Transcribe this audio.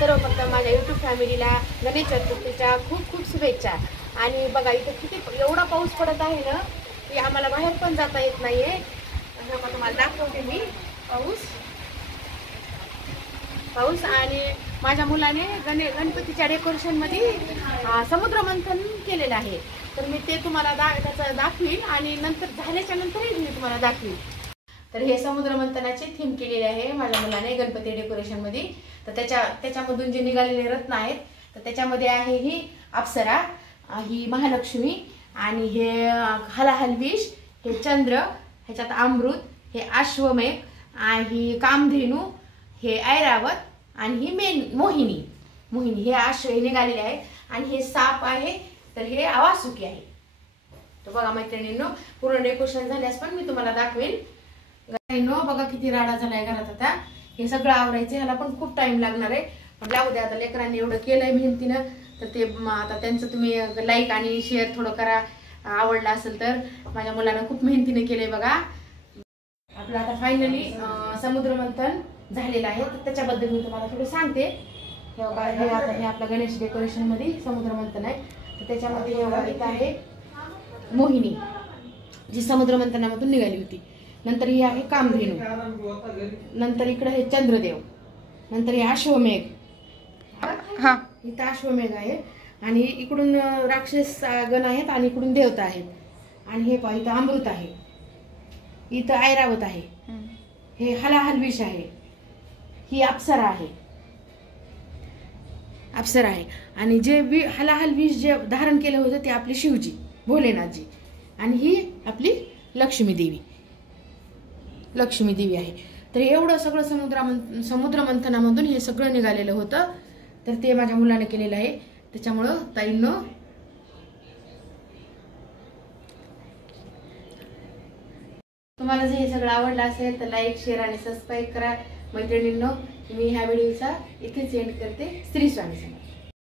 सर्वप्रथम माझ्या यूट्यूब फॅमिलीला गणेश चतुर्थीच्या खूप खूप शुभेच्छा। आणि बघा इथे किती एवढा पाऊस पडत आहे ना की आम्हाला बाहेर पण जाता येत नाहीये। हे बघा तुम्हाला दाखवते मी पाऊस आणि माझ्या मुलाने गणपतीच्या डेकोरेशनमध्ये समुद्र मंथन केलेलं आहे। तर मी ते तुम्हाला त्याचं दाखवीन आणि नंतर झाल्याच्या नंतरही मी तुम्हाला दाखवीन। तर हे समुद्र मंथनाची थीम केलेली आहे माझ्या मुलाने गणपती डेकोरेशनमध्ये। तर त्याच्यामधून जे निघालेले रत्न आहेत तर त्याच्यामध्ये आहे ही अप्सरा, ही महालक्ष्मी आणि हे हलाहल विष, हे चंद्र, ह्याच्यात अमृत, हे अश्वमेघ आणि कामधेनू, हे ऐरावत आणि ही मोहिनी हे अश्व निघालेले आहे आणि हे साप आहे तर हे वासुकी आहे। तर बघा मैत्रिणींनो पूर्ण डेकोरेशन झाल्यास पण मी तुम्हाला दाखवेन। बघा किती राडा झालाय घरात। आता हे सगळं आवरायचं, ह्याला पण खूप टाइम लागणार आहे, पण लावू द्या आता। लेकरांनी एवढं केलंय मेहनतीनं तर ते आता त्यांचं तुम्ही लाईक आणि शेअर थोडं करा आवडलं असेल तर। माझ्या मुलानं खूप मेहनतीने केलंय बघा। आपलं आता फायनली समुद्र मंथन झालेलं आहे तर त्याच्याबद्दल मी तुम्हाला थोडं सांगते। हे बघा हे आता हे आपलं गणेश डेकोरेशन मध्ये समुद्र मंथन आहे तर त्याच्यामध्ये हे बघा इथं आहे मोहिनी जी समुद्र मंथनामधून निघाली होती। नंतर ही आहे कामधेनू, नंतर इकडे हे चंद्रदेव, नंतर हे अश्वमेघ, इथं अश्वमेघ आहे आणि इकडून राक्षस गण आहेत आणि इकडून देवता आहेत आणि हे पहा इथं अमृत आहे, इथं ऐरावत आहे, हे हलाहल विष आहे, ही अप्सरा आहे आणि जे हलाहल विष जे धारण केलं होतं ते आपली शिवजी भोलेनाथजी आणि ही आपली लक्ष्मी देवी आहे। तर एवढं सगळं समुद्र मंथनामधून हे सगळं निघालेलं होतं तर ते माझ्या मुलाने केलेलं आहे। त्याच्यामुळं ताईंनो तुम्हाला जर हे सगळं आवडलं असेल तर लाईक शेअर आणि सबस्क्राईब करा। मैत्रिणींनो मी ह्या व्हिडिओचा इथेच एंड करते। श्री स्वामी समर्थ।